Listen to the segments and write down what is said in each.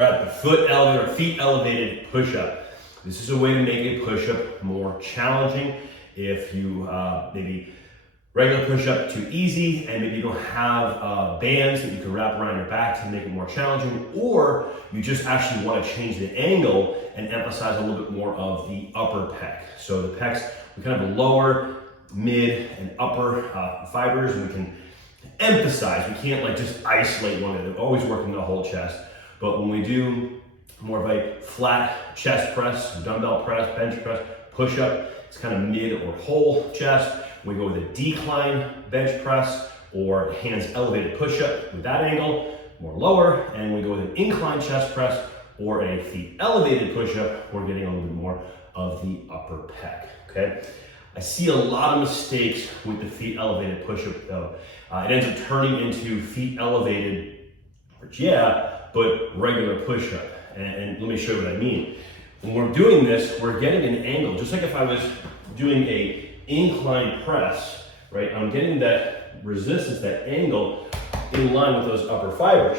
we're at the feet elevated push-up. This is a way to make a push-up more challenging. If you maybe regular push-up too easy and maybe you don't have bands that you can wrap around your back to make it more challenging, or you just actually want to change the angle and emphasize a little bit more of the upper pec. So the pecs, we kind of lower, mid, and upper fibers, and we can emphasize. We can't like just isolate one of them. Always working the whole chest. But when we do more of a flat chest press, dumbbell press, bench press, push-up, it's kind of mid or whole chest. We go with a decline bench press or hands elevated push-up with that angle, more lower, and we go with an incline chest press or a feet elevated push-up. We're getting a little bit more of the upper pec, okay? I see a lot of mistakes with the feet elevated push-up though. It ends up turning into feet elevated, which but regular push-up. And let me show you what I mean. When we're doing this, we're getting an angle, just like if I was doing a incline press, right? I'm getting that resistance, that angle in line with those upper fibers.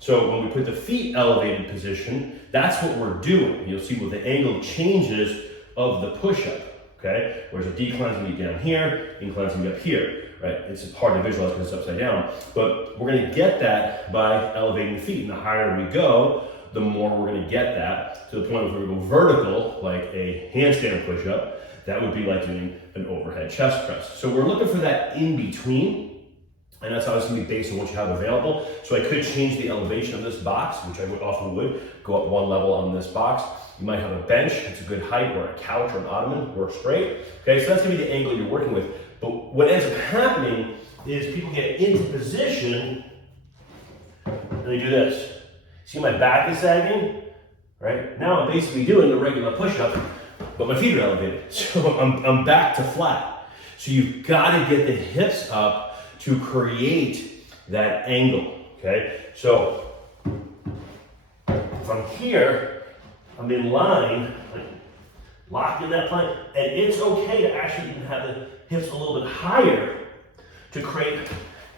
So when we put the feet elevated position, that's what we're doing. You'll see what the angle changes of the push-up, okay? Whereas a decline's gonna be down here, incline's gonna be up here, right? It's hard to visualize because it's upside down, but we're gonna get that by elevating the feet. And the higher we go, the more we're gonna get that to the point where we go vertical, like a handstand push-up. That would be like doing an overhead chest press. So we're looking for that in between, and that's obviously gonna be based on what you have available. So I could change the elevation of this box, which I often would, go up one level on this box. You might have a bench, it's a good height, or a couch or an ottoman, works great. Okay, so that's gonna be the angle you're working with. But what ends up happening is people get into position and they do this. See, my back is sagging, right? Now I'm basically doing the regular push-up, but my feet are elevated. So I'm back to flat. So you've got to get the hips up to create that angle, okay? So from here, I'm in line, like, locked in that plank, and it's okay to actually even have the hips a little bit higher to create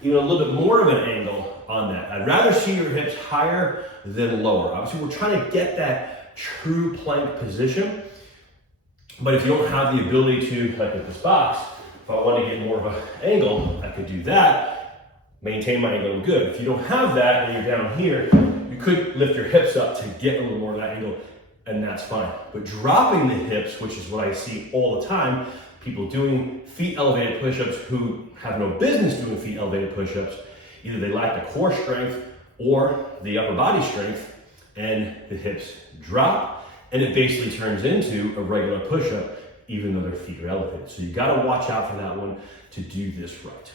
even a little bit more of an angle on that. I'd rather see your hips higher than lower. Obviously, we're trying to get that true plank position, but if you don't have the ability to, like with this box, if I want to get more of an angle, I could do that, maintain my angle, good. If you don't have that and you're down here, you could lift your hips up to get a little more of that angle, and that's fine. But dropping the hips, which is what I see all the time, people doing feet elevated push-ups who have no business doing feet elevated push-ups, either they lack the core strength or the upper body strength, and the hips drop, and it basically turns into a regular push-up, even though their feet are elevated. So you gotta watch out for that one to do this right.